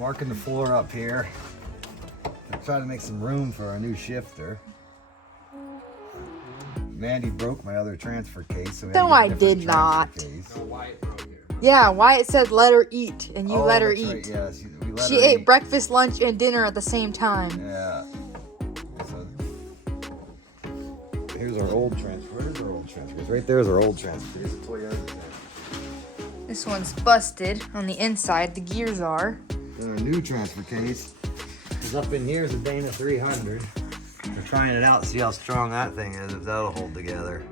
marking the floor up here. I'm trying to make some room for our new shifter. Mandy broke my other transfer case, so we had to No, get a I different did not. case. No, Wyatt broke it. Yeah, Wyatt said let her eat, and you Oh, let her that's right, eat. yes, we let She her ate eat. breakfast, lunch, and dinner at the same time. Yeah. So, here's our old transfer. Where's our old transfer case? Right there's our old transfer case. It's a Toyota transfer. This one's busted on the inside. The gears are. Then our new transfer case is up in here. Is a Dana 300. We're trying it out, see how strong that thing is, if that'll hold together.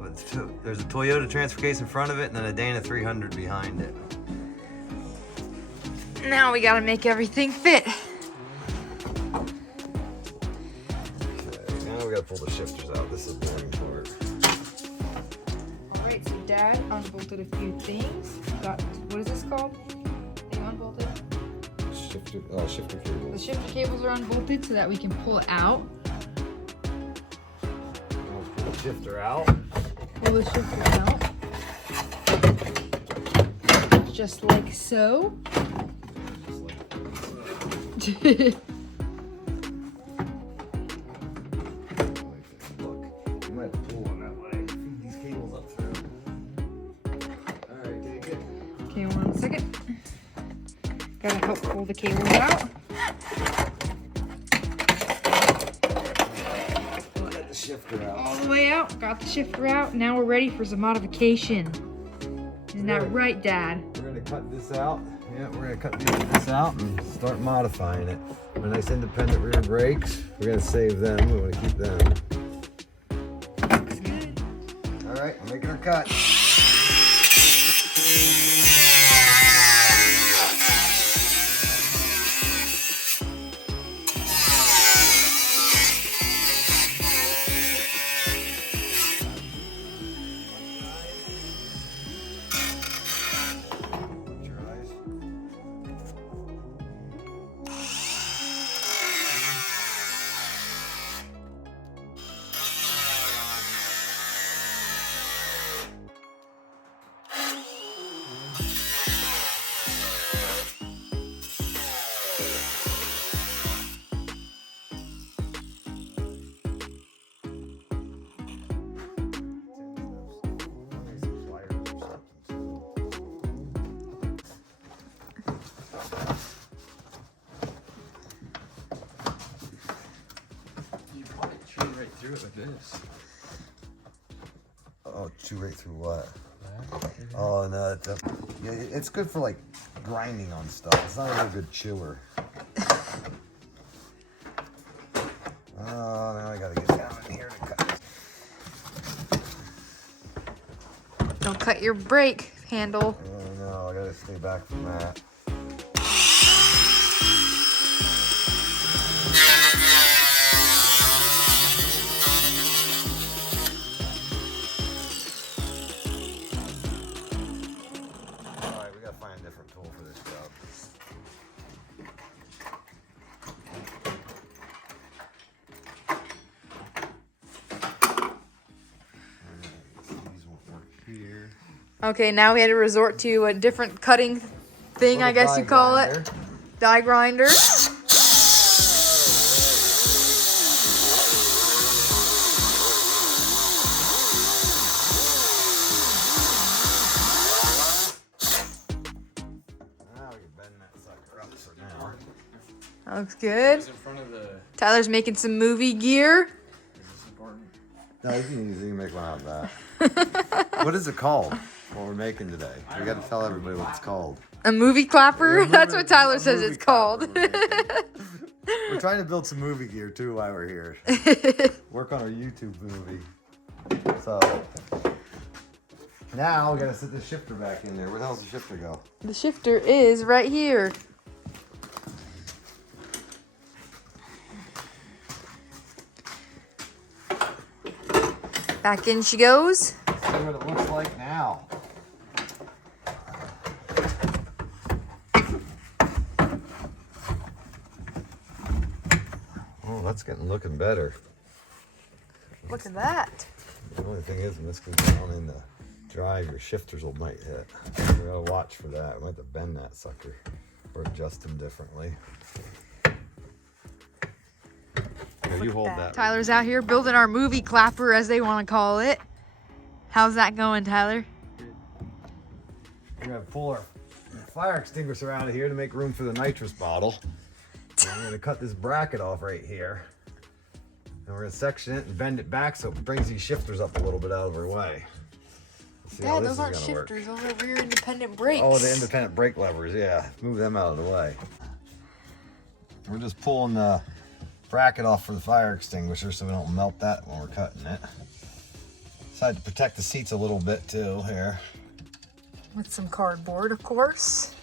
But there's a Toyota transfer case in front of it, and then a Dana 300 behind it. Now we gotta make everything fit. Okay, now we gotta pull the shifters out. This is the boring part. Alright, so Dad unbolted a few things. Got, what is this called? Thing unbolted? Shifter The cables. shifter cables are unbolted so that we can pull it out. I'll pull the shifter out. Pull the shifter out. Just like so. Just like Look, you might have to pull one that way. Feed these cables up through. Alright, take it. Okay, 1 second. Gotta help pull the cables out. Get the shifter out. All the way out. Got the shifter out. Now we're ready for some modification. Isn't that right, Dad? We're gonna cut this out. Yeah, we're gonna cut this out and start modifying it. Our nice independent rear brakes. We're gonna save them. We wanna keep them. All right, we're making our cut. You probably chew right through it like this. Oh, chew right through what? Oh no, yeah, it's good for like grinding on stuff. It's not a real good chewer. Oh, now I gotta get down in here to cut. Don't cut your brake handle. Oh no, I gotta stay back from that. Alright, we gotta find a different tool for this job. These won't work here. Okay, now we had to resort to a different cutting thing, I Little guess you die call grinder. it. Die grinder. Now we can bend that sucker up for now. That looks good. It's in front of the. Tyler's making some movie gear. Is this important? No, you can make one out of that. What is it called? What we're making today? We got to tell everybody what it's called. A movie clapper? Yeah, That's what Tyler a says movie it's called. clapper we're trying to build some movie gear too while we're here. Work on our YouTube movie. So now we gotta sit the shifter back in there. Where the hell's the shifter go? The shifter is right here. Back in she goes. See what it looks like now. Oh, that's looking better. Look at that. The only thing is, when this goes down in the drive, your shifters might hit. We gotta watch for that. We might have to bend that sucker. or adjust them differently. Here, you hold that. Tyler's out here building our movie clapper, as they want to call it. How's that going, Tyler? We're gonna pull our fire extinguisher out of here to make room for the nitrous bottle. And I'm gonna cut this bracket off right here. And we're gonna section it and bend it back so it brings these shifters up a little bit out of our way. Let's see how Dad, this those is aren't gonna shifters. work. Those are rear independent brakes. Oh, the independent brake levers, yeah. Move them out of the way. We're just pulling the bracket off for the fire extinguisher so we don't melt that when we're cutting it. Decided to protect the seats a little bit too here. With some cardboard, of course.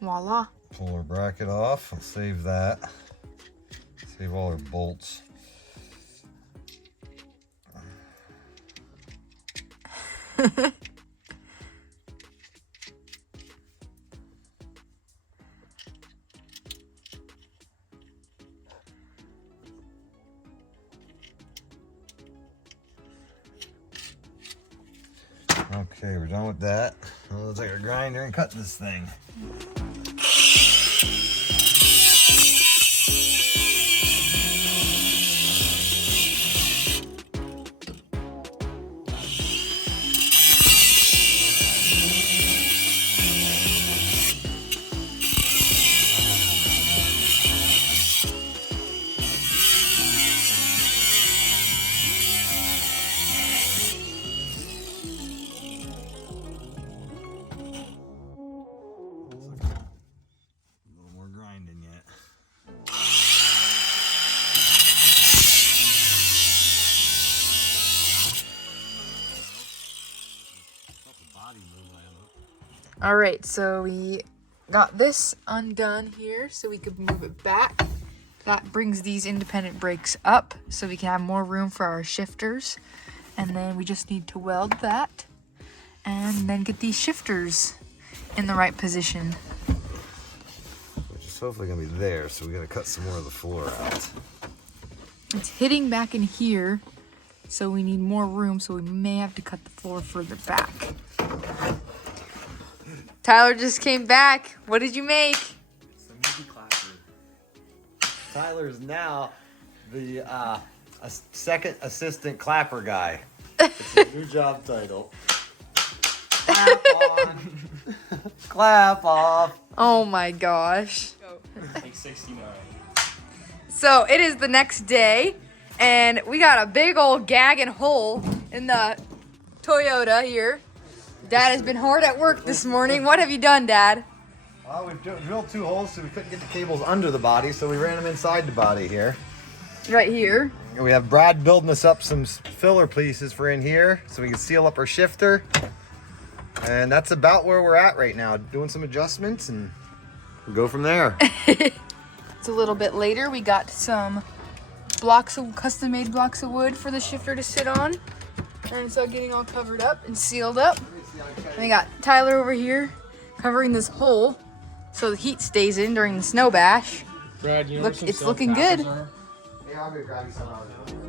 Voila. Pull our bracket off. I'll save that. Save all our bolts. Okay, we're done with that. Now let's take our grinder and cut this thing. All right, so we got this undone here so we could move it back. That brings these independent brakes up so we can have more room for our shifters. And then we just need to weld that and then get these shifters in the right position. Which is hopefully gonna be there, so we're gonna cut some more of the floor out. It's hitting back in here, so we need more room, so we may have to cut the floor further back. Tyler just came back. What did you make? It's the movie clapper. Tyler is now the second assistant clapper guy. It's a new job title. Clap on. Clap off. Oh my gosh. Like 69. So it is the next day, and we got a big old gagging hole in the Toyota here. Dad has been hard at work this morning. What have you done, Dad? Well, we drilled 2 holes so we couldn't get the cables under the body, so we ran them inside the body here. Right here. And we have Brad building us up some filler pieces for in here so we can seal up our shifter. And that's about where we're at right now, doing some adjustments, and we'll go from there. It's a little bit later. We got some custom-made blocks of wood for the shifter to sit on. And so getting all covered up and sealed up. And we got Tyler over here covering this hole so the heat stays in during the snow bash. Brad, you know Look, where some it's self looking clappers good. are? Yeah, I'm gonna grab you some out of there.